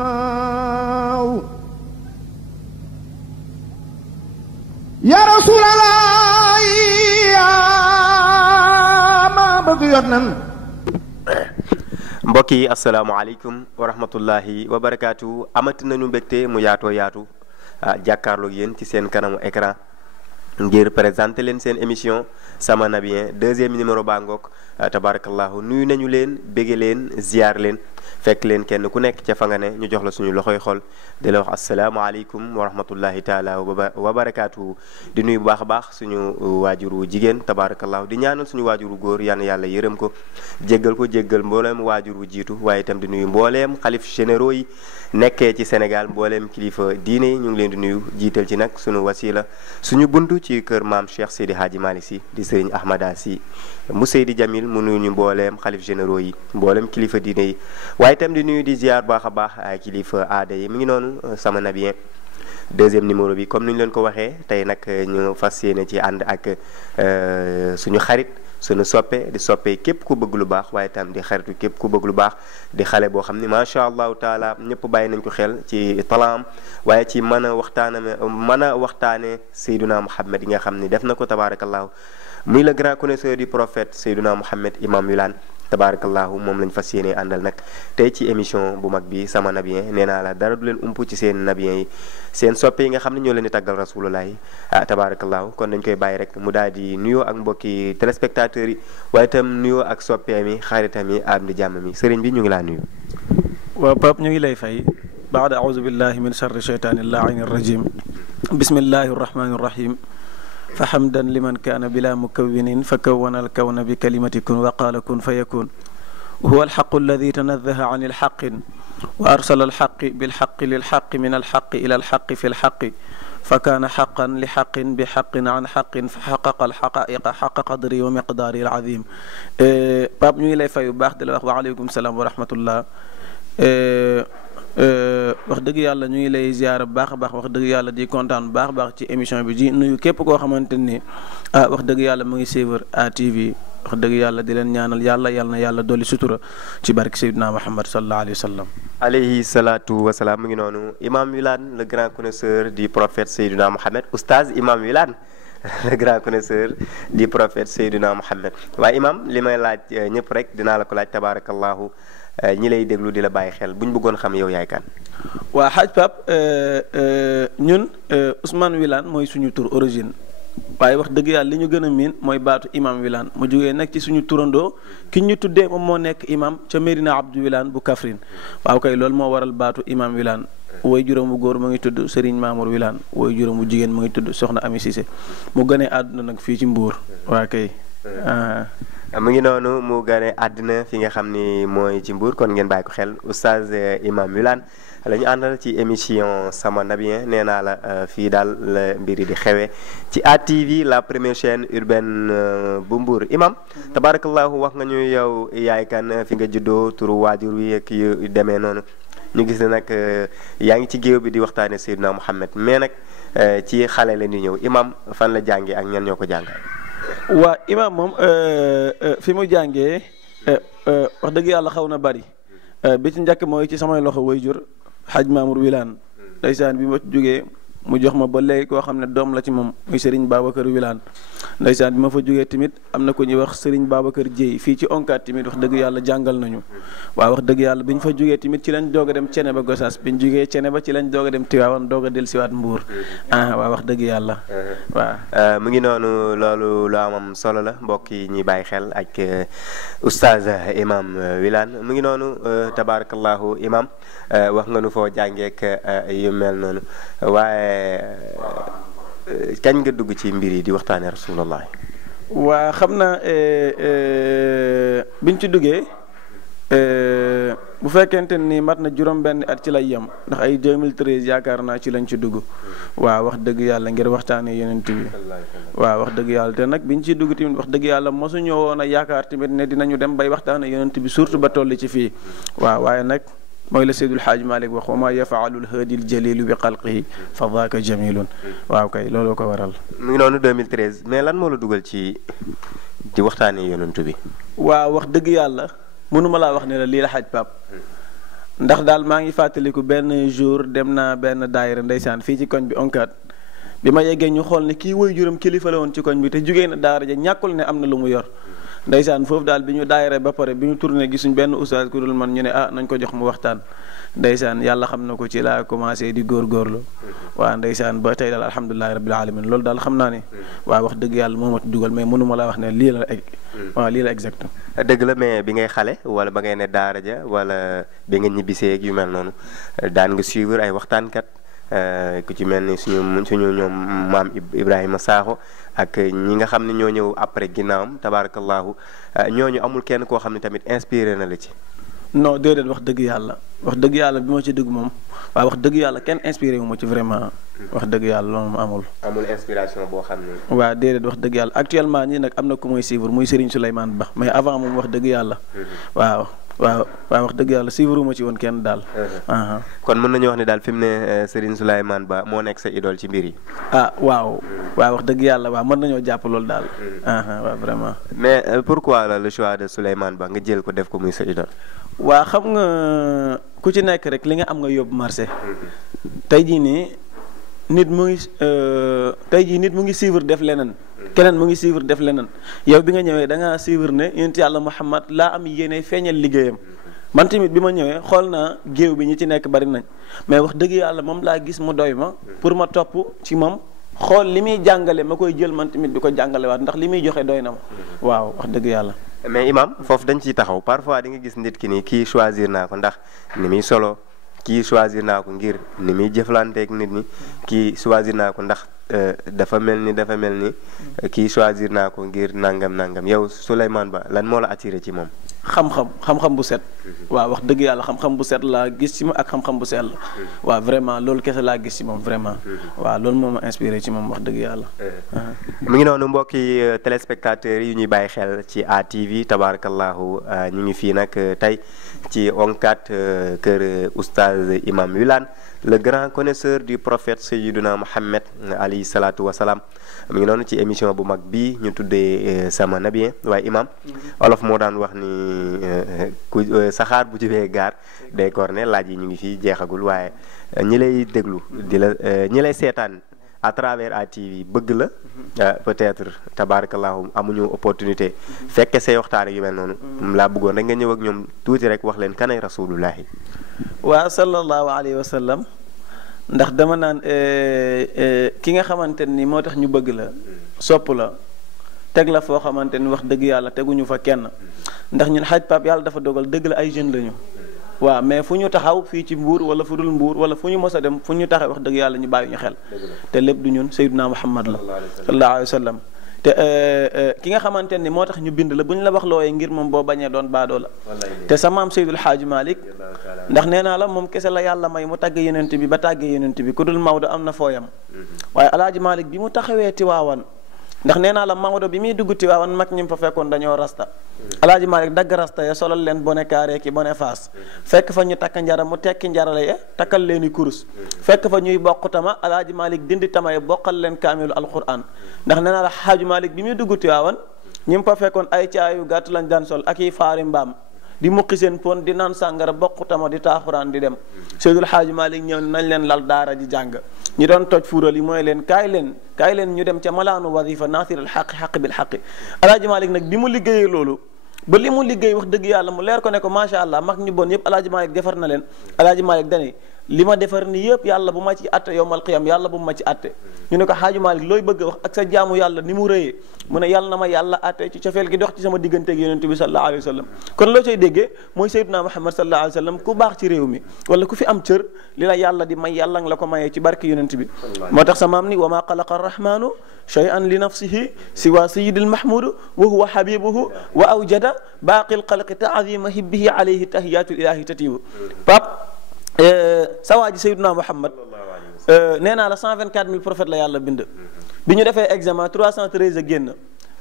sanaaw ya rasulallah ma bëgg yot nan. mbokk yi asalaamaaleykum wa rahmatullahi wa barakaatu amati nañu mbégte mu yaatoo yaatu jàkkaarloog yéen ci seen kanamu écran ngir présenté leen seen émission sama nabien deuxième numéro baa ngoog tabarakallahu nuyu nañu leen bége leen ziar leen fekk leen kenn ku nekk ca fa nga ne ñu jox la suñu loxoy xol di la wax asalaamaaleykum wa rahmatullahi taala wa barakaatu di nuyu bu baax a baax suñu waajuru jigéen tabarakallahu di ñaanal suñu waajuru góor yal na yàlla yërëm ko jéggal mbooleem waajuru jiitu waaye itam di nuyu mbooleem xalif généraux yi nekkee ci Sénégal mbooleem kilifa diine yi ñu ngi leen di nuyu jiital ci nag suñu wasila suñu buntu ci kër maam Cheikh Seydi Hadji Malick Sy di Serigne Ahmada Sy mu Seydi Jamil mu nuyu ñu mbooleem xalif généraux yi mbooleem kilifa diine yi waaye itam di nuyu di ziar baax a baax ay kilifa aada yi mi ngi noonu sama nabien deuxième numéro bi comme ni ñu leen ko waxee tey nag ñu fas yéene ci ànd ak suñu xarit suñu soppe di soppe képp ku bëgg lu baax waaye itam di xaritu képp ku bëgg lu baax di xale boo xam ni macha allahu taala ñëpp bàyyi nañ ko xel ci talaam waaye ci mën a waxtaane Seydina Muhammad yi nga xam ni def na ko tabarakallahu muy le grand connaisseur du prophète Seydina Muhammad imam Wilane tabarakallahu moom lañ fas yéene àndal nag tey ci émission bu mag bi sama nabien nee naa la dara du leen ump ci seen nabien yi seen soppe yi nga xam ne ñoo leen di taggal rasulullah yi tabarakallahu kon dañ koy bàyyi rek mu daal di nuyoo ak mbokki téléspectateurs yi waaye itam nuyoo ak soppeem yi xaritam yi am di jàmm mi sëriñ bi ñu ngi laa nuyu. waaw Pape ñu ngi lay fay baada auzu billahi min charri cheytaani llaa'ini rajim bismillahi rrahmani rrahim fa hamdan liman kaana bila mukawwinin fa kawwana alkawna bi kalimati kun wa qaala kun fa yakun huwa alxaqu alladi tanazzaha an ilxaqin wa arsala alxaqi bilxaqi lilxaqi min alxaqi ila alxaqi fi lxaqi fa kaana xaqan li xaqin bi xaqin an xaqin fa xaqaqa alxaqaiqa xaqa qadri wa miqdaari alazim. Pape ñu ngi lay fay bu baax di la wax waaleykum salaam wa rahmatullah. wax dëgg yàlla ñu ngi lay ziyaara bu baax a baax wax dëgg yàlla di kontaan bu baax a baax ci émission bi di nuyu képp koo xamante ni wax dëgg yàlla mu ngi suivre ATV wax dëgg yàlla di leen ñaanal yàlla na yàlla dolli sutura ci barke Seydina Muhammad sallallahu alayhi wa sallam. alayhi salaatu wa salaam mu ngi noonu imam Wilane le grand connaisseur du prophète Seydina Muhammad oustaz imam Wilane le grand connaisseur du prophète Seydina Muhammad waaye imam li may laaj ñëpp rek dinaa la ko laaj tabarakallahu ñi lay déglu di la bàyyi xel bu ñu bëggoon xam yow yaay kan. waa xaaj Pape ñun Ousmane Wilane mooy suñu tur origine waaye wax dëgg yàlla li ñu gën a miin mooy baatu imam Wilane mu jógee nag ci suñu turandoo ki ñu tuddee moom moo nekk imam ca Medina Abdou Wilane bu Kaffrine waaw kay loolu moo waral baatu imam Wilane woy juróom bu góor mu ngi tudd Serigne Mamour Wilane woy juróom bu jigéen mu ngi tudd Soxna Ami Cissé mu gënee àdduna nag fii ci Mbour waa kay. mu ngi noonu mu gane àddina fi nga xam ni mooy ci Mbour kon ngeen bàyyi ko xel oustaz imam Wilane la ñu àndal ci émission sama nabien nee naa la fii daal la mbiri di xewe ci ATV la première chaîne urbaine bu Mbour imam tabarakallahu wax nga ñu yow yaay kan fi nga juddoo turu waajur wi ak yu demee noonu ñu gis ne nag yaa ngi ci géew bi di waxtaane Seydina Muhammad mais nag ci xale la ñu ñëw imam fan la jàngee ak ñan ñoo ko jàngal. waa imam moom fi mu jàngee wax dëgg yàlla xaw na bari bi ci njëkk mooy ci samay loxo waajur Hadj Mamour Wilane ndeysaan bi ma jógee mu jox ma ba léegi koo xam ne doom la ci moom muy Serigne Babacar Wilane ndeysaan bi ma fa jógee tamit am na ku ñuy wax Serigne Babacar Dieye fii ci onkat tamit wax dëgg yàlla jàngal nañu waaw wax dëgg yàlla bi ñu fa jógee tamit ci lañ doog a dem Cene ba Gosaas bi ñu jógee Cene ba ci lañ doog a dem Tiwaawan doog a dellusiwaat Mbuur waaw wax dëgg yàlla waaw. mu ngi noonu loolu lu amam solo la mbokk yi ñuy bàyyi xel ak oustaz imam Wilane mu ngi noonu tabarakallahu imam wax nga nu foo jàngeek yu mel noonu waaye kañ nga dugg ci mbir yi di waxtaane rasulullah. waa xam naa biñ ci duggee bu fekkente ni mat na juróom-benn at ci lay yem ndax ay 2013 yaakaar naa ci lañ ci dugg waaw wax dëgg yàlla ngir waxtaanee yonent bi waaw wax dëgg yàlla te nag biñ ci dugg tamit wax dëgg yàlla mosuñu woon a yaakaar tamit ne dinañu dem bay waxtaanee yonent bi surtout ba toll ci fii waaw waaye nag mooy la Seydul Xaaj Malik wax wa maa yafaalul haadil jalilu bi xalqihi fa daaka jamilun waaw kay looloo ko waral. mu ngi noonu 2013 mais lan moo la dugal ci di waxtaanee yonent bi. waaw wax dëgg yàlla mënuma laa wax ne la lii la xaj pap ndax daal maa ngi fàttaliku benn jour dem naa benn daayira ndeysaan fii ci koñ bi onkat bi ma yeggee ñu xool ne kii woy juróom kilifa la woon ci koñ bi te jugee na daara ja ñàkkul ne am na lu mu yor ndeysaan foofu daal bi ñu daayira ba pare bi ñu tourné gisuñ benn oustaz ku dul man ñu ne nañ ko jox mu waxtaan ndeysaan yàlla xam na ko ci laa commencé di góorgóorlu waaw ndeysaan ba tey daal alhamdulilahi rabbil alamin loolu daal xam naa ne waaw wax dëgg yàlla moo ma dugal mais mënuma laa wax ne lii la waaw lii la exact dëgg la mais bi ngay xale wala ba ngay ne daara ja wala bi nga ñibbisee ak yu mel noonu daan nga suivre ay waxtaankat ku ci mel ni suñu ñoom maam Ibrahima Sakho ak ñi nga xam ne ñoo ñëw après ginnaawam tabarakallahu ñooñu amul kenn koo xam ne tamit inspiré na la ci. non déedéet wax dëgg yàlla bi ma ci dugg moom waaw wax dëgg yàlla kenn inspiré wu ma ci vraiment wax dëgg yàlla loolu amul inspiration boo xam ne. waaw déedéet wax dëgg yàlla actuellement ñi nag am na ku muy suivre muy Serigne Souleymane Ba mais avant moom wax dëgg yàlla waaw wax dëgg yàlla suivre ma ci woon kenn daal. kon mën nañu wax ne daal fi mu ne Serigne Souleymane Ba moo nekk sa idole ci mbir yi. waaw wax dëgg yàlla waaw mën nañoo jàpp loolu daal. waaw vraiment. mais pourquoi le choix de Souleymane Ba nga jël ko def ko muy sa idole. waa xam nga ku ci nekk rek li nga am nga yóbbu marché. tey jii nii nit mu ngi suivre def leneen. keneen mu ngi suivre def leneen yow bi nga ñëwee da ngaa suivre ne yonent yàlla Muhammad laa am yéene feeñal liggéeyam man tamit bi ma ñëwee xool naa géew bi ñi ci nekk bari nañ mais wax dëgg yàlla moom laa gis mu doy ma pour ma topp ci moom xool li muy jàngale ma koy jël man tamit di ko jàngale waat ndax li muy joxe doy na ma waaw wax dëgg yàlla. mais imam foofu dañ ciy taxaw parfois di nga gis nit ki nii kii choisir naa ko ndax ni muy solo kii choisir naa ko ngir ni muy jëflanteeg nit ñi kii choisir naa ko ndax dafa mel ni kii choisir naa ko ngir nangam yow Souleymane Ba lan moo la attiré ci moom. xam-xam bu set. waaw wax dëgg yàlla xam-xam bu set laa gis ci moom ak xam-xam bu sell. waaw vraiment loolu kese laa gis ci moom vraiment. waaw loolu moo ma inspiré ci moom wax dëgg yàlla. mu ngi noonu mbokki téléspectateurs yi ñuy bàyyi xel ci ATV tabarakallahu ñu ngi fii nag tey ci onkat kër oustaz Imam Wilane le grand connaisseur du prophète Sayyiduna Muhammad alayhi salaatu wa salaam mu ngi noonu ci émission bu mag bii ñu tuddee sama nabien waaye imam olof moo daan wax ni ku saxaar bu jubee gaar day korne laaj yi ñu ngi fii jeexagul waaye ñi lay déglu ñi lay seetaan à travers ATV bëgg la peut-être tabarakallahu amuñu opportunité fekke say waxtaan yu mel noonu laa bëggoon rek nga ñëw ak ñoom tuuti rek wax leen kanay rasulullahi waaw sallallahu alayhi wa sallam ndax dama naan ki nga xamante ni moo tax ñu bëgg la sopp la teg la foo xamante ni wax dëgg yàlla teguñu fa kenn ndax ñun xaaj pap yàlla dafa dogal dëgg la ay jeunes lañu waaw mais fu ñu taxaw fii ci mbuur wala fu dul mbuur wala fu ñu mos a dem fu ñu taxaw wax dëgg yàlla ñu bàyyi ñu xel te lépp du ñun Seydina Muhammad la sallallahu alayhi wa sallam te ki nga xamante ni moo tax ñu bind la bu ñu la wax looyee ngir moom boo bañee doon baadoo la te sa maam Seydul Xaaji Malik ndax nee naa la moom kese la yàlla may mu tàgge yonent bi ba tàggee yonent bi ku dul Maodo am na fooyam waaye Alaaji Malik bi mu taxawee Tiwaawan ndax nee naa la Maodo bi muy dugg Tiwaawan mag ñi fa fekkoon dañoo rasta Alaaji Malik dagg rasta ya solal leen bone carré ki bone faas fekk fa ñu takk njara mu tekki njarale ya takkal leen i kurus fekk fa ñuy bokk tama Alaaji Malik dindi tama ya bokkal leen kaamilu alquran ndax nee naa la Xaaji Malik bi muy dugg Tiwaawan ñi fa fekkoon ay caayu gàtt lañ daan sol ak i faari mbaam di muqi seen pon di naan sàngara bokk tama di taaxuraan di dem Seydul Xaaji Malik ñëw nañ leen lal daara ji jàng ñi doon toj fuural yi mooy leen kaay leen ñu dem ca malaanu wadifa naasiral xaqi bil xaqi Alaaji Malik nag bi mu liggéeyee loolu ba li mu liggéey wax dëgg yàlla mu leer ko ne ko macha allah mag ñu bon yëpp Alaaji Malik defar na leen Alaaji Malik dani li ma defar ni yëpp yàlla bu ma ci atte yowmal qiyam yàlla bu ma ci atte ñu ne ko Xaaji Malik looy bëgg a wax ak sa jaamu yàlla ni mu rëyee mu ne yàlla na ma yàlla atte ci cofeel gi dox ci sama digganteeg yonent bi sallallahu alayhi wa sallam kon loo cay déggee mooy Seydina Muhammad sallallahu alayhi wa sallam ku baax ci réew mi wala ku fi am cër li la yàlla di may yàlla nga la ko mayee ci barke yonent bi moo tax sa maam ni wa ma xalaqa arrahmanu shay'an li nafsihi siwa sayyidil mahmudu wa huwa habibuhu wa awjada baaqil xalqi taazima hibbihi alayhi tahiyatul ilahi tatibu pap sawaa ji Seydina Muhammad nee naa la 124 000 prophètes la yàlla bind bi ñu defee examen 313 a génn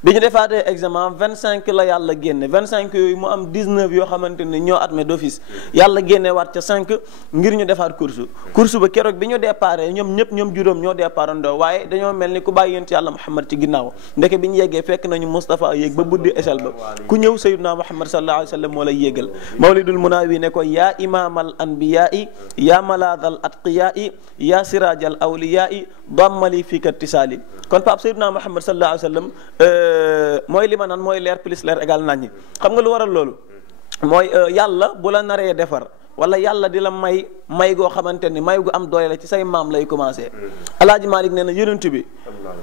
bi ñu defaatee examen 25 la yàlla génne 25 yooyu mu am 19 yoo xamante ni ñoo admis d'office yàlla génne waat ca 5 ngir ñu defaat course ba keroog bi ñu déparé ñoom juróom ñoo départ ndoo waaye dañoo mel ni ku bàyyi yonent yàlla Muhammad ci ginnaaw ndeke bi ñu yeggee fekk nañu Moustapha yéeg ba buddi échelle ba ku ñëw Sayyiduna Muhammad sallallahu alayhi wa sallam moo lay yéegal mawlidul munawi ne ko yaa imaamal anbiyaai yaa malaadal atqiyaai yaa siraajal awliyaai dammali fii ka tisaali kon Pape Sayyiduna Muhammad sallallahu alayhi wa sallam mooy li ma naan mooy leer plus leer égal nañ xam nga lu waral loolu mooy yàlla bu la naree defar wala yàlla di la may goo xamante ni may gu am doole la ci say maam lay commencé alaaji Malik nee na yonent bi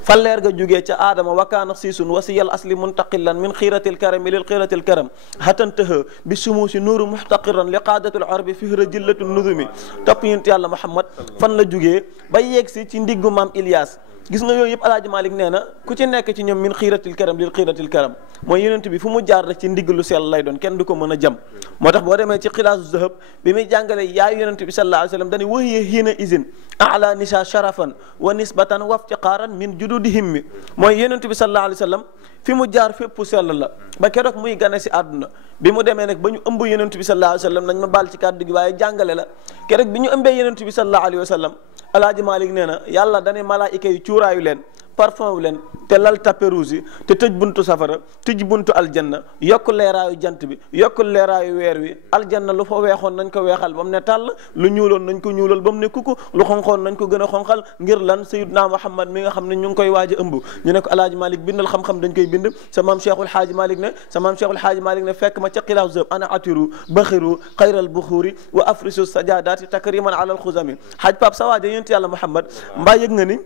fa leer ga jógee ca aadama wakaana siisun wasiyal asli muntaqillan min xiiratil karami lil xiiratil karam hatantaha bi sumuusi nuuru muxtaqiran li qaadatul arbi fihra jillatul nuzumi topp yonent yàlla Muhammad fan la jógee ba yegg si ci ndiggu maam Ilias gis nga yooyu yëpp alaaji Malik nee na ku ci nekk ci ñoom min xiiratil karam lil xiiratil karam mooy yonent bi fu mu jaar rek ci ndigg lu sell lay doon kenn du ko mën a jam moo tax boo demee ci xilaasu zahab bi muy jàngale yaayu yonent bi sallallahu alayhi wa sallam dañuy wahiya hiina izin ala nisa sharafan wa nisbatan wa iftiqaaran min jududihim mi mooy yonent bi sallallahu alayhi wa sallam fi mu jaar fépp sell la ba keroog muy gane si àdduna bi mu demee nag ba ñu ëmb yonent bi sallallahu alayhi wa sallam nañ ma baal ci kàddu gi waaye jàngale la keroog bi ñu ëmbee yonent bi sallallahu alayhi wa sallam alaaji Malik nee na yàlla dane malaayika yi cuuraayu leen parfum wu leen te lal tapis rouge yi te tëj buntu safara tëj buntu aljanna yokk leeraayu jant bi yokk leeraayu weer wi aljanna lu fa weexoon nañ ko weexal ba mu ne tàll lu ñuuloon nañ ko ñuulal ba mu ne kuku lu xonqoon nañ ko gën a xonqal ngir lan Sayyidna Muhammad mi nga xam ne ñu ngi koy waaj a ëmb ñu ne ko alaaji Malik bindal xam-xam dañ koy bind sa maam Cheikhul Haaji Malik ne fekk ma ca xilaasu zëb ana atiru baxiru xayral buxuuri wa afrisu sajadaati takriman ala al xuzami xaaj Pape sa waaja yonent yàlla Muhammad mbaa yëg nga ni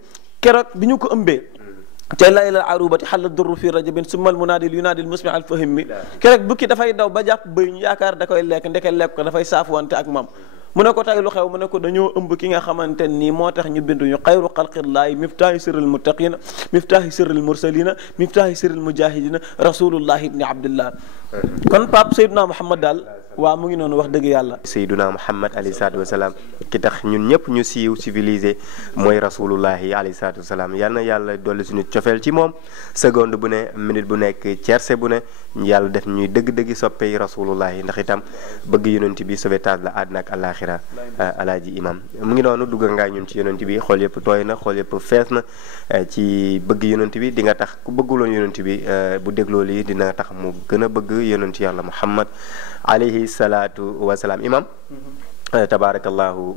keroog bi ñu ko ëmbee tey laylal arubati xalla durru fi rajabin summal munaadil yunaadil musmi al fahim mi keroog bukki dafay daw ba jàpp bëy ñu yaakaar da koy lekk ndeke lekk ko dafay saafuwante ak moom mu ne ko tey lu xew mu ne ko dañoo ëmb ki nga xamante nii moo tax ñu bindu ñu xayru xalqillaahi miftaahi sirril muttaqina miftaahi sirril mursalina miftaahi sirril mujahidina rasulullahi ibni abdillah kon Pape Seydina Muhammad daal waaw mu ngi noonu wax dëgg yàlla Seydina Muhammad alayhi salaatu wasalaam ki tax ñun ñëpp ñu siiw civilisé mooy rasulullahi alayhi salaatu wasalaam yal na yàlla dolli suñu cofeel ci moom seconde bu ne minute bu nekk tiercé bu ne yàlla def ñuy dëgg-dëgg soppey rasulullahi ndax itam bëgg yonent bi sauvetage la àddina ak àllaaxira alaaji imam mu ngi noonu dugg ngaa ñun ci yonent bi xool yëpp tooy na xool yëpp fees na ci bëgg yonent bi di nga tax ku bëgguloon yonent bi bu dégloo lii dina tax mu gën a bëgg yonent yàlla Muhammad alayhi salaatu wasalaam imam tabarakallahu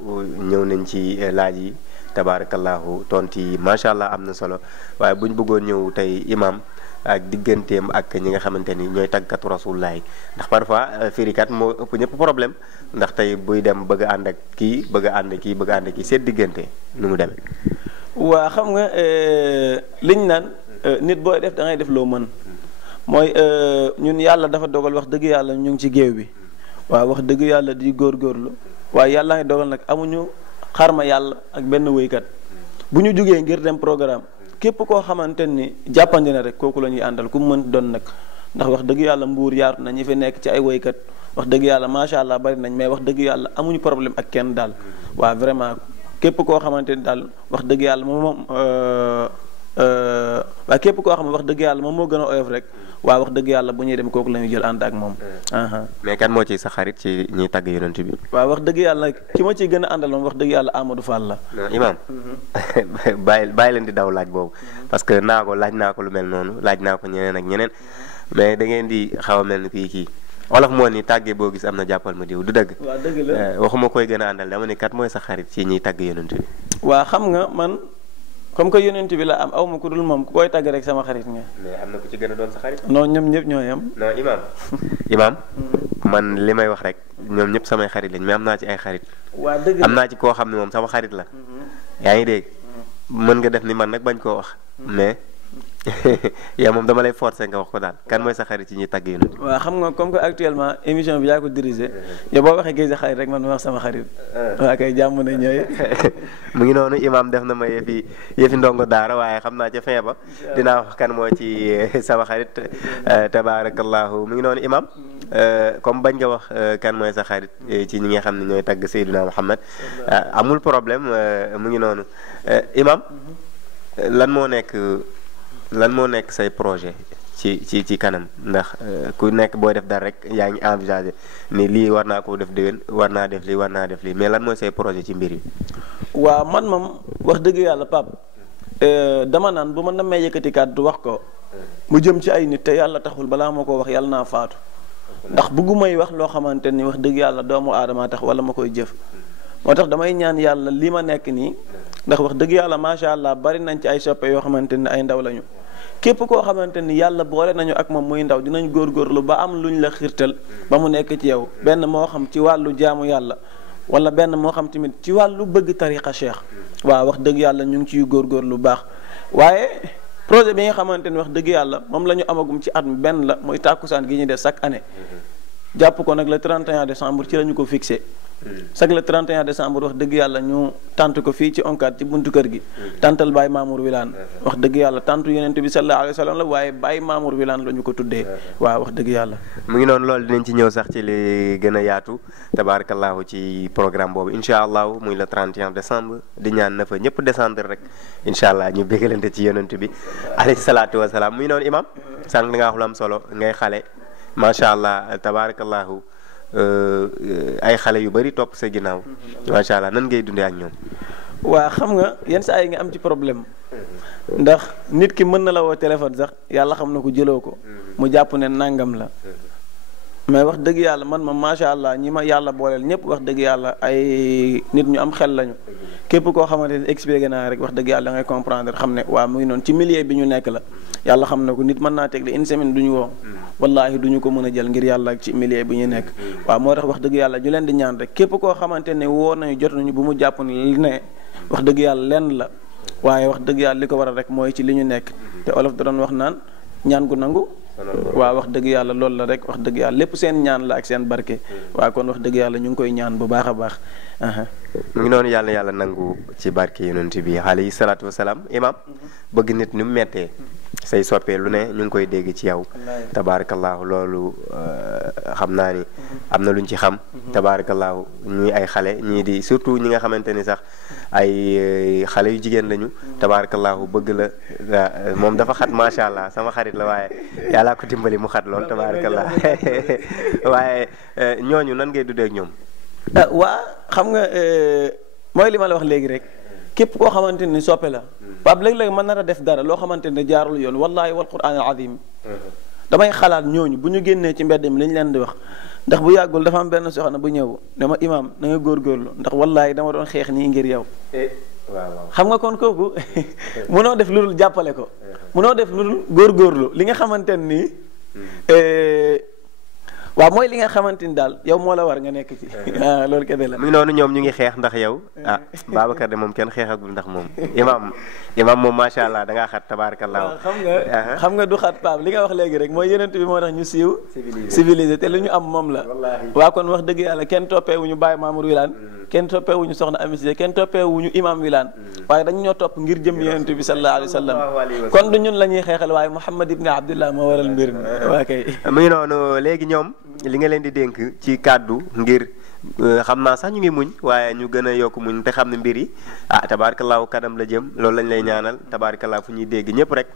ñëw nañ ci laaj yi tabarakallahu tontu yi macha allah am na solo waaye buñ bëggoon ñëw tey imam ak digganteem ak ñi nga xamante ni ñooy tàggatu rasulullahi ndax parfois firikat moo ëpp ñëpp problème ndax tey buy dem bëgg a ànd ak kii bëgg a ànd kii bëgg a ànd kii seet diggante nu mu demee. waa xam nga liñ naan nit booy def da ngay def loo mën mooy ñun yàlla dafa dogal wax dëgg yàlla ñu ngi ci géew bi waaw wax dëgg yàlla di góorgóorlu waaye yàlla ngi dogal nag amuñu xarma yàlla ak benn wéykat bu ñu jógee ngir dem programme képp koo xamante ni jàppandi na rek kooku la ñuy àndal ku mu mën doon nag ndax wax dëgg yàlla mbuur yaatu na ñi fi nekk ci ay woykat wax dëgg yàlla macha allah bari nañ mais wax dëgg yàlla amuñu problème ak kenn daal waaw vraiment képp koo xamante ni daal wax dëgg yàlla moom waaye képp koo xam ne wax dëgg yàlla moom moo gën a oyof rek waaw wax dëgg yàlla bu ñuy dem kooku la ñuy jël ànd ak moom. mais kan moo ci sa xarit ci ñiy tagg yonent bi. waaw wax dëgg yàlla ki ma ciy gën a àndal moom wax dëgg yàlla Amadou Fall la. Imaam bàyyi leen di daw laaj boobu parce que laaj naa ko lu mel noonu laaj naa ko ñeneen ak ñeneen mais da ngeen di xaw a mel ni kii wolof moo ni tàggee boo gis am na jàppal ma diw du dëgg. waaw dëgg la waxuma koy gën a àndal dama ne kat mooy sa xarit ci ñiy tagg yonent bi. waa xam nga man. comme que yonent bi la am aw ma ku dul moom ku koy tàgg rek sama xarit nga. mais am na ku ci gën a doon sa xarit. non ñoom ñëpp ñoo yem. non imaam man li may wax rek ñoom ñëpp samay xarit lañ mais am naa ci ay xarit. waa dëgg am naa ci koo xam ne moom sama xarit la. yaa ngi dégg mën nga def ni man nag bañ koo wax mais yaa moom dama lay forcer nga wax ko daal kan mooy sa xarit ci ñuy tàgg yonent. waaw xam nga comme que actuellement émission bi yaa ko dirigé yow boo waxee kay sa xarit rek man ma wax sama xarit. waa kay jàmm na ñooy. mu ngi noonu imaam def na ma yëfi ndongo daara waaye xam naa ca fin ba dinaa wax kan moo ci sama xarit tabaarakallahu mu ngi noonu imaam comme bañ nga wax kan mooy sa xarit ci ñi nga xam ne ñooy tàgg Seydina Muhammad amul problème mu ngi noonu imaam lan moo nekk say projet ci kanam ndax ku nekk booy def dara rek yaa ngi envisager ni lii war naa koo def déwén war naa def lii mais lan mooy say projet ci mbir yi. waaw man moom wax dëgg yàlla Pape dama naan bu ma namee yëkkati kàddu wax ko mu jëm ci ay nit te yàlla taxul balaa ma ko wax yàlla naa faatu ndax bëggumay wax loo xamante ni wax dëgg yàlla doomu aadama tax wala ma koy jëf moo tax damay ñaan yàlla li ma nekk nii ndax wax dëgg yàlla macha allah bari nañ ci ay soppe yoo xamante ni ay ndaw lañu képp koo xamante ni yàlla boole nañu ak moom muy ndaw dinañ góorgóorlu ba am luñ la xirtal ba mu nekk ci yow benn moo xam ci wàllu jaamu yàlla wala benn moo xam tamit ci wàllu bëgg tariqa cheikh waaw wax dëgg yàlla ñu ngi ciy góorgóorlu lu baax waaye projet bi nga xamante ni wax dëgg yàlla moom la ñu amagum ci at mi benn la mooy tàkkusaan gi ñuy def chaque année jàpp ko nag le 31 décembre ci la ñu ko fixé chaque le 31 décembre wax dëgg yàlla ñu tant ko fii ci onkat ci buntu kër gi tantal Baye Mamour Wilane wax dëgg yàlla tantu yonent bi sallallahu alayhi wa sallam la waaye Baye Mamour Wilane la ñu ko tuddee waaw wax dëgg yàlla mu ngi noonu loolu dinañ ci ñëw sax ci li gën a yaatu tabarakallahu ci programme boobu incha allahu muy le 31 décembre di ñaan na fa ñëpp descendre rek incha allah ñu bégalante ci yonent bi alayhi salaatu wasalaam mu ngi noonu imam sànq da nga wax lu am solo ngay xale macha allah tabarakallahu ay xale yu bari topp sa ginnaaw macha allah nan ngay dundee ak ñoom. waa xam nga yenn saa yi nga am ci problème ndax nit ki mën na la woo téléphone sax yàlla xam na ko jëloo ko mu jàpp ne nangam la mais wax dëgg yàlla man ma macha allah ñi ma yàlla booleel ñëpp wax dëgg yàlla ay nit ñu am xel lañu képp koo xamante ne expliqué naa rek wax dëgg yàlla da ngay comprendre xam ne waa muy noonu ci milieu bi ñu nekk la yàlla xam na ko nit mën naa teg de une semaine du ñu woo wallahi du ñu ko mën a jël ngir yàlla ak ci milieu bi ñu nekk waaw moo tax wax dëgg yàlla ñu leen di ñaan rek képp koo xamante ne woo nañu jot nañu bu mu jàpp ne wax dëgg yàlla lenn la waaye wax dëgg yàlla li ko waral rek mooy ci li ñu nekk te olof da doon wax naan ñaan gu nangu waaw wax dëgg yàlla loolu la rek wax dëgg yàlla lépp seen ñaan la ak seen barke waaw kon wax dëgg yàlla ñu ngi koy ñaan bu baax a baax mu ngi noonu yàlla nangu ci barke yonent bi alayhi salaatu wasalaam imam bëgg nit ni mu mettee say soppee lu ne ñu ngi koy dégg ci yow tabaarakallaahu loolu xam naa ni am na luñ ci xam tabaarakallaahu ñuy ay xale ñii di surtout ñi nga xamante ni sax ay xale yu jigéen lañu tabaarakallaahu bëgg la moom dafa xat macha allah sama xarit la waaye yàllaa ko dimbali mu xat lool tabaarakallah waaye ñooñu nan ngay dundee ak ñoom. waa xam nga mooy li ma la wax léegi rek képp koo xamante ni soppe la Pape léeg-léeg mën na def dara loo xamante ne jaarul yoon wallahi wal quraan al azim damay xalaat ñooñu bu ñu génnee ci mbedd mi li ñu leen di wax ndax bu yàggul dafa am benn soxna bu ñëw ne ma imaam na nga góorgóorlu ndax wallahi dama doon xeex nii ngir yow. waaw xam nga kon kooku mënoo def lu dul jàppale ko mënoo def lu dul góorgóorlu li nga xamante ni waaw mooy li nga xamante ni daal yow moo la war nga nekk ci loolu kese la. mu ngi noonu ñoom ñu ngi xeex ndax yow Babacar de moom kenn xeexagul ndax moom imam moom macha allah da ngaa xat tabaarakallaa. xam nga du xat Pape li nga wax léegi rek mooy yeneen bi moo tax ñu siiw. civilisé te lu ñu am moom la. waa kon wax dëgg yàlla kenn toppeewuñu Baye Mamour Wilane kenn toppeewuñu Soxna Amy Cissé kenn toppeewuñu imam Wilane waaye dañu ñoo topp ngir jëm yeneen bi sallallahu alayhi wa sallam kon du ñun la ñuy xeexal waaye Muhammad ibn Abdullah moo waral mbir mi waa kay. mu ngi noonu léegi ñoom li nga leen di dénk ci kàddu ngir xam naa sax ñu ngi muñ waaye ñu gën a yokk muñ te xam ne mbir yi tabaarakallaahu kanam la jëm loolu lañ lay ñaanal tabaarakallaahu fu ñuy dégg ñëpp rek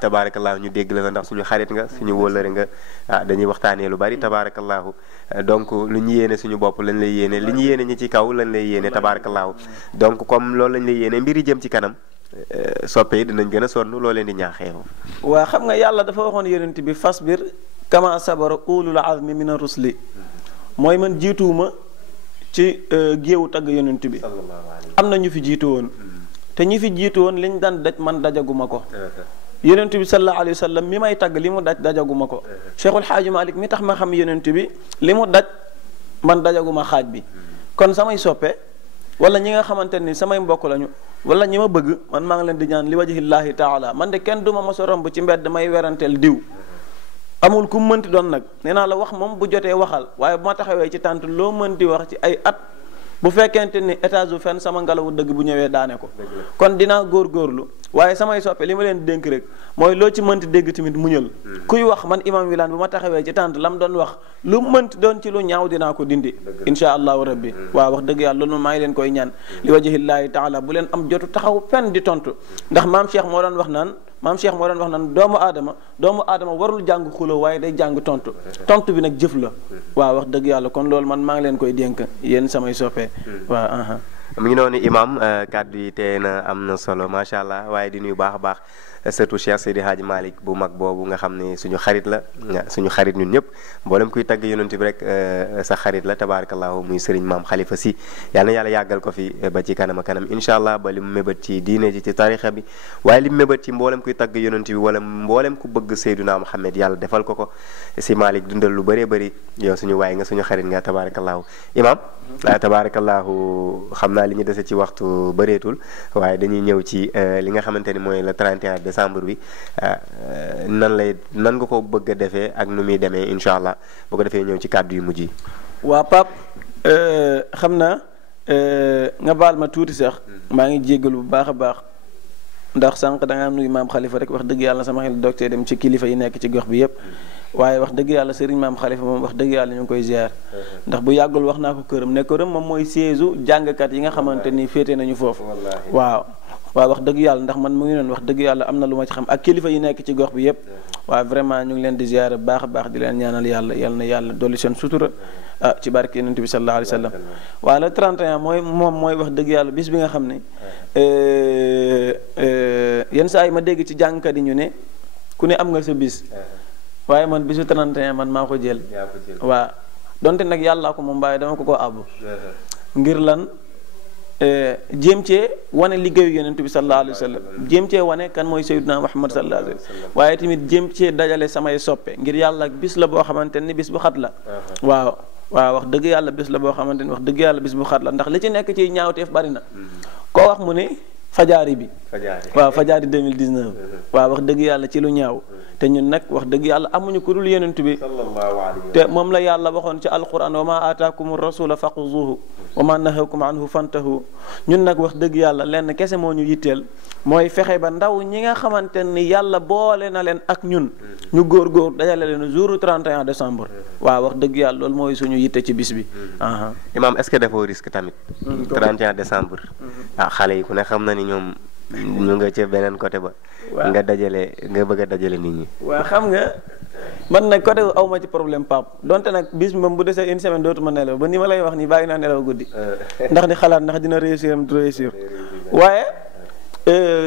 tabaarakallaahu ñu dégg la nga ndax suñu xarit nga suñu wóllëre nga dañuy waxtaanee lu bari tabaarakallaahu donc lu ñu yéene suñu bopp lañ lay yéene li ñu yéene ñi ci kaw lañ lay yéene tabaarakallaahu donc comme loolu lañ lay yéene mbir yi jëm ci kanam soppe yi dinañ gën a sonn loo leen di ñaaxee. waa xam nga yàlla dafa waxoon yonent bi fasbir kama sabara ulul azmi mina rusli mooy man jiituwuma ci géewu tagg yonent bi am na ñu fi jiitu woon te ñi fi jiitu woon liñ daan daj man dajaguma ko yonent bi sallallahu alayhi wa sallam mi may tagg li mu daj dajaguma ko Cheikhul Xaaji Malik mi tax ma xam yonent bi li mu daj man dajaguma xaaj bi kon samay soppe wala ñi nga xamante ni samay mbokk lañu wala ñi ma bëgg man maa ngi leen di ñaan li wajhillahi taala man de kenn duma mos a romb ci mbedd may weranteel diw amul ku mënti doon nag nee naa la wax moom bu jotee waxal waaye bu ma taxawee ci tànt loo mënti wax ci ay at bu fekkente ni étage fenn sama ngelawu dëgg bu ñëwee daane ko kon dinaa góorgóorlu waaye samay soppe li ma leen dénk rek mooy loo ci mënti dégg tamit muñal kuy wax man imam Wilane bu ma taxawee ci tànt lam doon wax lu mënti doon ci lu ñaaw dinaa ko dindi insha allahu rabbi waaw wax dëgg yàlla loolu maa ngi leen koy ñaan li wajhillahi taala bu leen am jotu taxaw fenn di tontu ndax maam Cheikh moo doon wax naan maam Cheikh moo doon wax naan doomu aadama warul jàng xuloo waaye day jàng tontu bi nag jëf la waaw wax dëgg yàlla kon loolu man maa ngi leen koy dénk yéen samay soppee waaw mu ngi noonu imam kàddu yi tey na am na solo macha allah waaye di nuyu baax a baax surtout Cheikh Seydi Hadji Malick bu mag boobu nga xam ne suñu xarit la suñu xarit ñun ñëpp mboolem kuy tagg yonent bi rek sa xarit la tabarakallahu muy sëriñ maam Khalifa Sy yal na yàlla yàggal ko fi ba ci kanam a kanam incha allah ba li mu mébét ci diine ji ci tarixa bi waaye li mu mébét ci mboolem kuy tagg yonent bi wala mboolem ku bëgg Seydina Muhammad yàlla defal ko si Malick dundal lu bëree bëri yow suñu waay nga suñu xarit nga tabarakallahu imam tabarakallahu xam naa li ñu dese ci waxtu bëreetul waaye dañuy ñëw ci li nga xamante ni mooy le 31 décembre bi nan nga ko bëgg a defee ak nu muy demee incha allah boo ko defee ñëw ci kàddu yu mujj yi. waa Pape xam naa nga baal ma tuuti sax maa ngi jéggalu bu baax a baax ndax sànq da nga nuyu maam Khalifa rek wax dëgg yàlla sama xel docteur dem ci kilifa yi nekk ci gox bi yépp waaye wax dëgg yàlla sëriñ maam Khalifa moom wax dëgg yàlla ñu ngi koy ziar ndax bu yàggul wax naa ko këram ne këram moom mooy siège jàngkat yi nga xamante ni féete nañu foofu waaw wax dëgg yàlla ndax man mu ngi noonu wax dëgg yàlla am na lu ma ci xam ak kilifa yi nekk ci gox bi yépp waaw vraiment ñu ngi leen di ziar baax a baax di leen ñaanal yàlla yal na yàlla dolli seen sutura ci barke yonent bi sallallahu alayhi wa sallam waaw le 31 mooy wax dëgg yàlla bis bi nga xam ne yenn saa yi ma dégg ci jàngkat yi ñu ne ku ne am nga sa bis waaye man bisu 31 man maa ko jël waaw donte nag yàllaa ko moom bàyyi dama ko àbb ngir lan jéem cee wane liggéeyu yonent bi sallallahu alayhi wa sallam jéem cee wane kan mooy Seydina Muhammad sallallahu alayhi wa sallam waaye tamit jéem cee dajale samay soppe ngir yàlla bis la boo xamante ni bis bu xat la waaw wax dëgg yàlla bis la boo xamante ni wax dëgg yàlla bis bu xat la ndax li ci nekk ci ñaawteef bari na koo wax mu ne fajaari bi fajaari 2019 waaw wax dëgg yàlla ci lu ñaaw te ñun nag wax dëgg yàlla amuñu ku dul yonent bi te moom la yàlla waxoon ci alquran wa ma aataakum rasula faquzuhu wa ma nahakum anhu fantahu ñun nag wax dëgg yàlla lenn kese moo ñu yitteel mooy fexe ba ndaw ñi nga xamante ni yàlla boole na leen ak ñun ñu góor dajale leen jour 31 décembre waaw wax dëgg yàlla loolu mooy suñu yitte ci bis bi imam est-ce que dafoo risque tamit 31 décembre xale yi ku ne xam na ni ñoom ñu nga ca beneen côté ba nga bëgg a dajale nit ñi waaw xam nga man nag côté aw ma ci problème Pape donte nag bis moom bu desee une semaine dootuma nelaw ba ni ma lay wax ni bàyyi naa nelaw guddi ndax di xalaat ndax dina réussir am du réussir waaye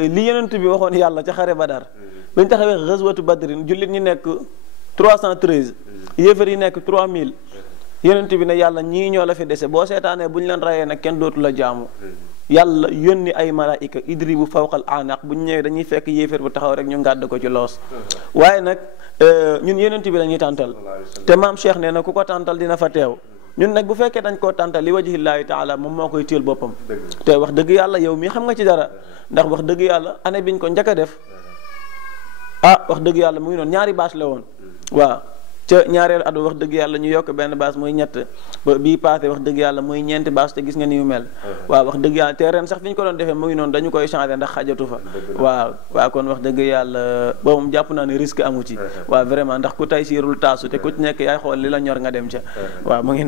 li yonent bi waxoon yàlla ca xare Badar bañ taxawee ghazwatu Badrin jullit ñi nekk 313 yéefar yi nekk 3000 yonent bi ne yàlla ñii ñoo la fi dese boo seetaanee bu ñu leen rayee nag kenn dootu la jaamu yàlla yónni ay malaayika idribu fawqal anaq bu ñu ñëwee dañuy fekk yéefar bu taxaw rek ñu ngàdd ko ci loos waaye nag ñun yonent bi la ñuy tàntal te maam Cheikh nee na ku ko tàntal dina fa teew ñun nag bu fekkee dañ koo tàntal li wajhillaahi taala moom moo koy téel boppam te wax dëgg yàlla yow mii xam nga ci dara ndax wax dëgg yàlla année biñ ko njëkk a def wax dëgg yàlla mu ngi noonu ñaari bâche la woon waaw ca ñaareelu at wax dëgg yàlla ñu yokk benn bâche muy ñett ba bii paase wax dëgg yàlla muy ñeenti bâche te gis nga ni mu mel waaw wax dëgg yàlla te ren sax fi ñu ko doon defee mu ngi noonu dañu koy changé ndax xajatu fa waaw kon wax dëgg yàlla boobu moom jàpp naa ne risque amu ci waaw vraiment ndax ku tay siirul taasu te ku ci nekk yaay xool li la ñor nga dem ca waaw mu ngi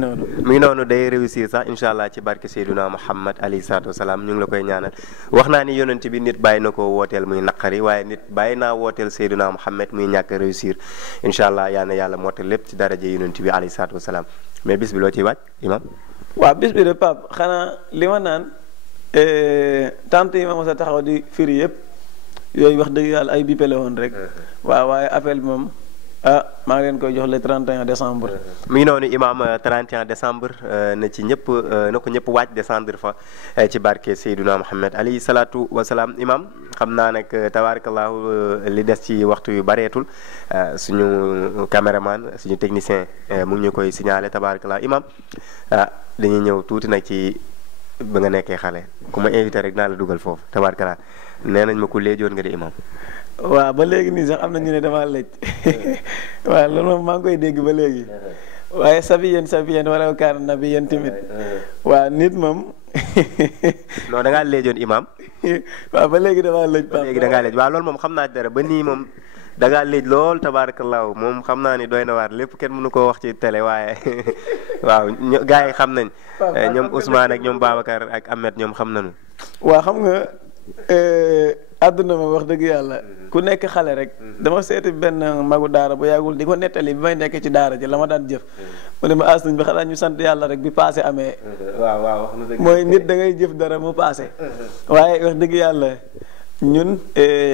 noonu day réussir sax incha allah ci barke Seydina Muhammad alayhi salaatu wasalaam ñu ngi la koy ñaanal wax naa ni yonent bi nit bàyyi na ko wooteel muy naqari waaye nit bàyyi naa wooteel Seydina Muhammad muy ñàkk réussir incha allah yàlla moo te lépp ci daraja yonent bi alayhi salaatu wasalaam mais bis bi loo ciy waaj imam waaw bis bi de Pape xanaa li ma naan tant yi ma mos a taxaw di firi yëpp yooyu wax dëgg yàlla ay bippe la woon rek waaw waaye appel bi moom maa ngi leen koy jox le 31 décembre mi ngi noonu imam 31 décembre na ci ñëpp na ko ñëpp waaj descendre fa ci barke Seydina Muhammad alayhi salaatu wasalaam imam xam naa nag tabarakallahu li des ci waxtu yu bareetul suñu caméraman suñu technicien mu ngi ñu koy signalé tabarakallahu imam dañuy ñëw tuuti nag ci ba nga nekkee xale ku ma invité rek naa la dugal foofu tabarakallahu nee nañ ma ku léejoon nga di imam waaw ba léegi nii sax am na ñu ne damaa lëj waaw loolu moom maa ngi koy dégg ba léegi waaye sabiyen wala kaana nabiyen tamit waaw nit moom non da ngaa léejoon imam waaw ba léegi damaa lëj ba léegi da ngaa lëj waaw loolu moom xam naa dara ba nii moom da ngaa léej lool tabaarakallaahu moom xam naa ni doy na waar lépp kenn mënu koo wax ci télé waaye waaw gars yi xam nañ ñoom Ousmane ak ñoom Babacar ak Ahmed ñoom xam nañu waaw xam nga àdduna ma wax dëgg yàlla ku nekk xale rek dama seeti benn magu daara bu yàggul di ko nettali bi may nekk ci daara ji la ma daan jëf mu ne ma as nañ bi xanaa ñu sant yàlla rek bi passé amee waaw waaw wax na dëgg mooy nit da ngay jëf dara mu passé waaye wax dëgg yàlla ñun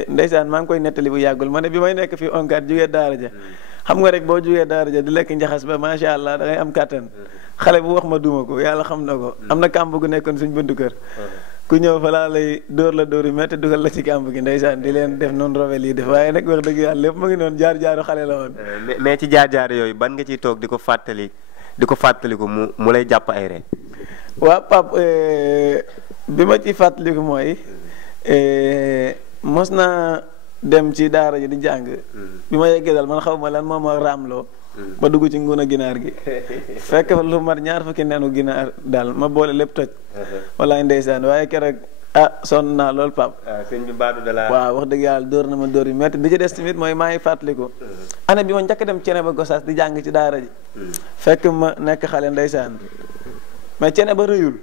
ndeysaan maa ngi koy nettali bu yàggul ma ne bi may nekk fii onkat jugee daara ja xam nga rek boo jugee daara ja di lekk njaxas ba macha allah da ngay am kàttan xale bu wax ma duma ko yàlla xam na ko am na kàmb gu nekkoon suñ buntu kër ku ñëw fa laa lay dóor la dóor yu métti dugal la ci kàmb gi ndeysaan di leen def noonu robel yi def waaye nag wax dëgg yàlla lépp mu ngi noonu jaar-jaaru xale la woon mais ci jaar-jaar yooyu ban nga ciy toog di ko fàttaliku mu lay jàpp ay ree waaw Pape bi ma ciy fàttaliku mooy mos naa dem ci daara ji di jàng bi ma yeggee daal man xaw ma lan moo ma raamloo ma dugg ci nguna ginaar gi fekk lu mat 2 fukki nenu ginaar daal ma boole lépp toj walaay ndeysaan waaye keroog sonn naa lool Pape sëñ bi baadu dala waaw wax dëgg yàlla dóor na ma dóor yu métti bi ci des tamit mooy maa ngi fàttaliku année bi ma njëkk dem cene ba Gosaas di jàng ci daara ji fekk ma nekk xale ndeysaan mais cene ba rëyul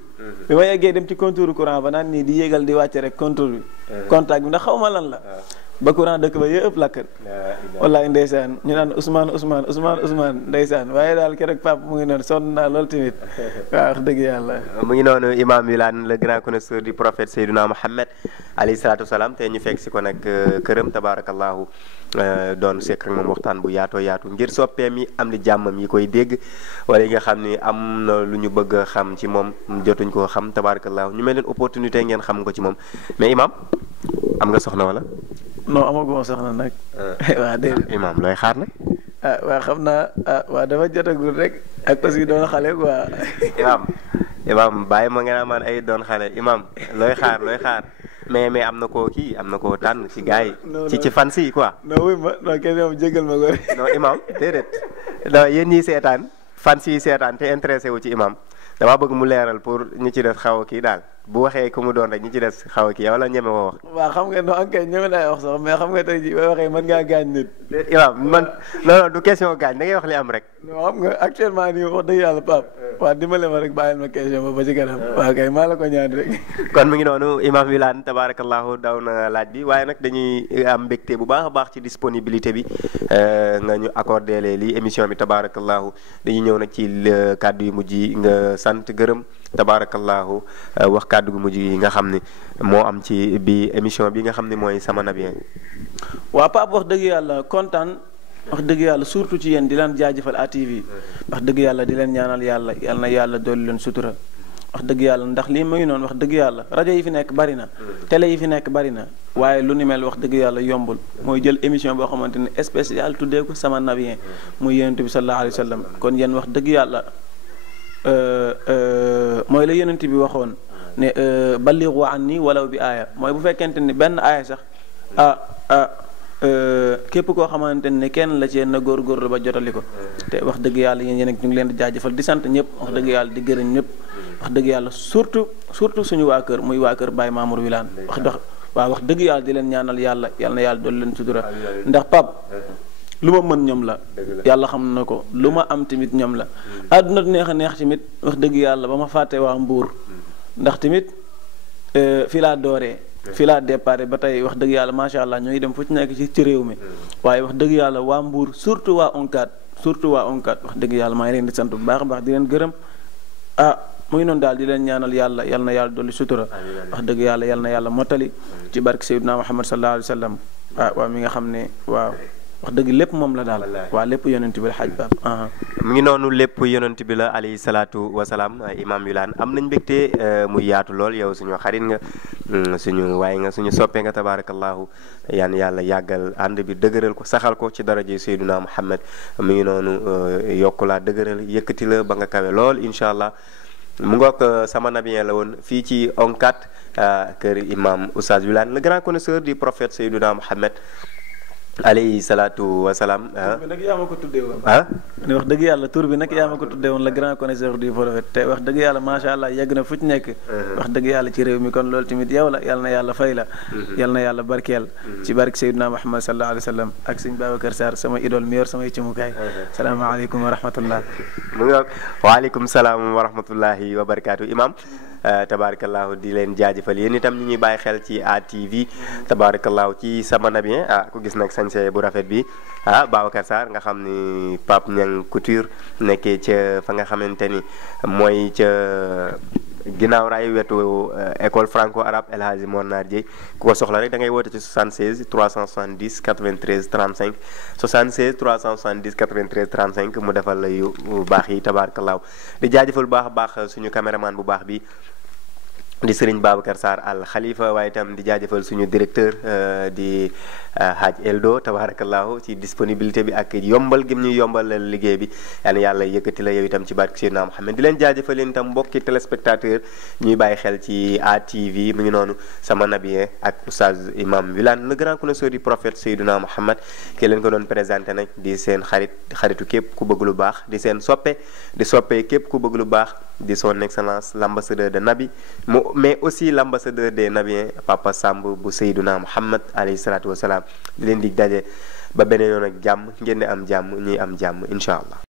bi ma yeggee dem ci contour courant ba naan nii di yéegal di wàcce rek contour bi contact bi ndax xaw ma lan la ba courant dëkk ba yëpp lakk wallaay ndeysaan ñu naan Ousmane ndeysaan waaye daal keroog Pape mu ngi noonu sonn naa lool tamit waaw wax dëgg yàlla mu ngi noonu Imam Wilane le grand connaisseur du prophète Seydina Mohamed alayhi salaatu wasalaam te ñu fekk si ko nag këram tabarakallahu doon sekk ak moom waxtaan bu yaatoo yaatu ngir soppeem yi am li jàmmam yi koy dégg wala yi nga xam ni am na lu ñu bëgg a xam ci moom jotuñ koo xam tabarakallahu ñu mel leen opportunité ngeen xam ko ci moom mais Imam am nga soxna wala non amaguma soxna nag waa déedéet Imam looy xaar nag waa xam naa waa dafa jotagul rek ak aussi doon xale quoi Imam bàyyi ma ngeen amaan ay doon xale Imam looy xaar mais am na koo kii am na koo tànn ci gars yi ci fan si quoi non wuy ma non kenn moom jégal ma ko non Imam déedéet non yéen ñiy seetaan fan si seetaan te intéressé wu ci Imam dama bëgg mu leeral pour ñu ci def xaw a kii daal bu waxee ku mu doon rek ñu ci des xaw a kii wala ñeme woo wax. waaw xam nga non kay ñeme naa wax sax mais xam nga tey jii boo waxee mën ngaa gaañ nit. Imam man non du question gaañ da ngay wax li am rek. non xam nga actuellement nii wax dëgg yàlla Pape. waaw dimbale ma rek bàyyil ma question ba ci kanam. waaw kay maa la ko ñaan rek. kon mu ngi noonu Imam Wilane tabarakallahu daw na laaj bi waaye nag dañuy am mbégte bu baax a baax ci disponibilité bi nga ñu accordé lii émission bi tabarakallahu dañuy ñëw nag ci kàddu yu mujj yi nga sant gërëm tabarakallahu wax kàddu gu mujj yi nga xam ni moo am ci bi émission bi nga xam ni mooy Sama Nabien. waaw Pape wax dëgg yàlla kontaan wax dëgg yàlla surtout ci yéen di leen jaajëfal ATV wax dëgg yàlla di leen ñaanal yàlla yal na yàlla dolli leen sutura wax dëgg yàlla ndax lii mu ngi noonu wax dëgg yàlla rajo yi fi nekk bari na télé yi fi nekk bari na waaye lu ni mel wax dëgg yàlla yombul mooy jël émission boo xamante ne spécial tuddee ko Sama Nabien muy yonent bi sallallahu alayhi wa sallam kon yéen wax dëgg yàlla mooy la yonent bi waxoon ne ballighu anni walaw bi aaya mooy bu fekkente ni benn aaya sax képp koo xamante ne kenn la ci na góorgóorlu ba jotali ko te wax dëgg yàlla yéen ñu ngi leen di jaajëfal di sant ñëpp wax dëgg yàlla di gërëm ñëpp wax dëgg yàlla surtout suñu waa kër muy waa kër Baye Mamour Wilane wax dëgg yàlla di leen ñaanal yàlla yal na yàlla dool leen sutura ndax Pape lu ma mën ñoom la yàlla xam na ko lu ma am tamit ñoom la àdduna neex a neex tamit wax dëgg yàlla ba ma fàtte waa Mbuur ndax tamit fii laa dooree fii laa déparé ba tey wax dëgg yàlla macha allah ñoo ngi dem fu ci nekk ci réew mi waaye wax dëgg yàlla waa Mbuur surtout waa onkat wax dëgg yàlla maa ngi leen di sant bu baax a baax di leen gërëm mu ngi noonu daal di leen ñaanal yàlla yal na yàlla dolli sutura wax dëgg yàlla yal na yàlla mottali ci barke Seydina Muhammad sallallahu alayhi wa sallam waaw mi nga xam ne waaw wax dëgg lépp moom la daal waaw lépp yonent bi la xaj baab mu ngi noonu lépp yonent bi la alayhi salaatu wasalaam Imam Wilane am nañ mbégte muy yaatu lool yow suñu xarit nga suñu waaye nga suñu soppee nga tabarakallahu yan yàlla yàggal ànd bi dëgëral ko saxal ko ci daraje Seydina Muhammad mu ngi noonu yokku laa dëgëral yëkkati la ba nga kawe lool incha allah mu ngoog Sama Nabien la woon fii ci onkat kër Imam Oustaz Wilane le grand connaisseur du prophète Seydina Muhammad alayhi salaatu wasalaam. tur bi nag yaa ma ko tuddee woon. wax dëgg yàlla tur bi nag yaa ma ko tuddee woon le grand connaisseur du prophète te wax dëgg yàlla macha allah yegg na fu ci nekk. wax dëgg yàlla ci réew mi kon loolu tamit yow la yal na yàlla fay la. yal na yàlla barkeel. ci barke Seydina Muhammad sallallahu alayhi wa sallam ak sëñ Babacar Sarr sama idole mi yor samay cimukaay. salaamaaleykum wa rahmatullah. mu ngi waaleykum salaam wa rahmatullahi wa barakaatu Imam. tabarakallahu di leen jaajëfal yéen itam ñi ñuy bàyyi xel ci ATV tabarakallahu ci Sama Nabien ku gis nag sañse bu rafet bi Babacar Sarr nga xam ni Pape Niang Couture nekkee ca fa nga xamante ni mooy ca ginnaaw raay wetu école franco arabe El Hadji Mor Nar Dieye ku ko soxla rek da ngay woote ci 76 370 93 35 76 370 93 35 mu defal la yu baax yi tabarakallahu di jaajëfal bu baax a baax suñu caméraman bu baax bi di Serigne Babacar Sarr Al Khalifa waaye itam di jaajëfal suñu directeur di Hadj Eldo tabarakallahu ci disponibilité bi ak yombal gim ñuy yombal liggéey bi yal na yàlla yëkkati la yow itam ci barke Seydina Muhammad di leen jaajëfal leen itam mbokki téléspectateur ñuy bàyyi xel ci ATV mu ngi noonu Sama Nabien ak Oustaz Imam Wilane le grand connaisseur du prophète Seydina Muhammad ki leen ko doon présenté nag di seen xaritu képp ku bëgg lu baax di seen soppe di soppe képp ku bëgg lu baax di son excellence l'ambassadeur de Nabi mais aussi l'ambassadeur des Nabiens Papa Samb bu Seydina Muhammad alayhi salaatu wasalaam di leen dig daje ba beneen yoon ak jàmm ngeen di am jàmm ñuy am jàmm incha allah